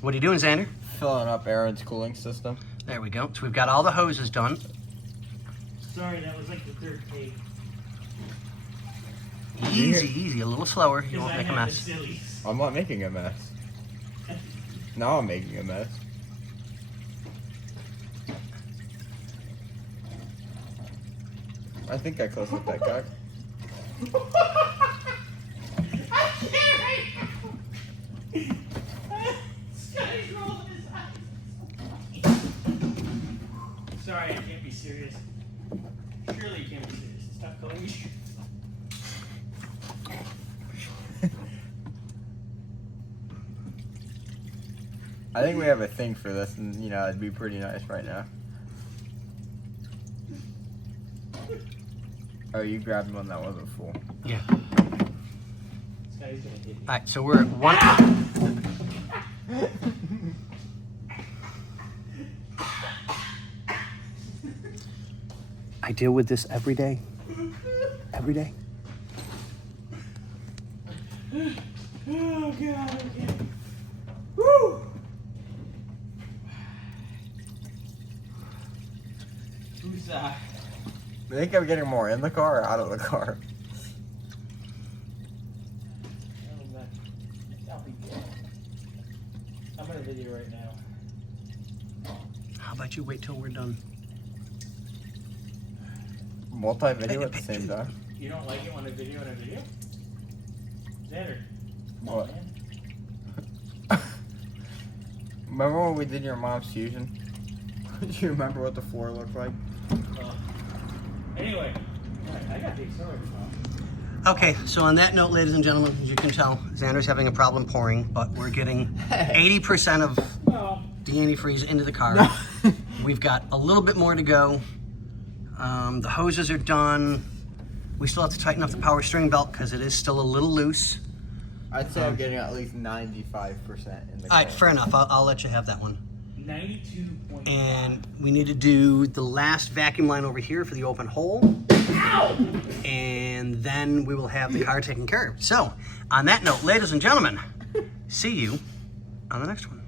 What are you doing, Xander? Filling up Aaron's cooling system. There we go. So we've got all the hoses done. Sorry, that was like the third take. Easy, a little slower. You won't I make a had mess. the sillies. I'm not making a mess. Now I'm making a mess. I think I closed up that guy. Scotty's rolling his eyes. Sorry, I can't be serious. Surely you can't be serious. Stop calling me. I think we have a thing for this, and you know, it'd be pretty nice right now. Oh, you grabbed one that wasn't full. Yeah. Scotty's gonna hit me. All right, so we're at one. I deal with this every day. Every day. Oh God, okay. Woo! Who's I think I'm getting more in the car or out of the car. I'll be good. I'm gonna video right now. How about you wait till we're done? Multi-video at the same time. You don't like it when I video in a video? Xander. Come on, What? man. Remember when we did your mom's fusion? Do you remember what the floor looked like? Anyway, alright, I got the accelerator off. Okay, so on that note, ladies and gentlemen, as you can tell, Xander's having a problem pouring, but we're getting 80% of No. the antifreeze into the car. We've got a little bit more to go. The hoses are done. We still have to tighten up the power steering belt because it is still a little loose. I'd say I'm getting at least 95% in the car. All right, fair enough. I'll let you have that one. 92.5. And we need to do the last vacuum line over here for the open hole. Ow! And then we will have the car taken care of. So, on that note, ladies and gentlemen, see you on the next one.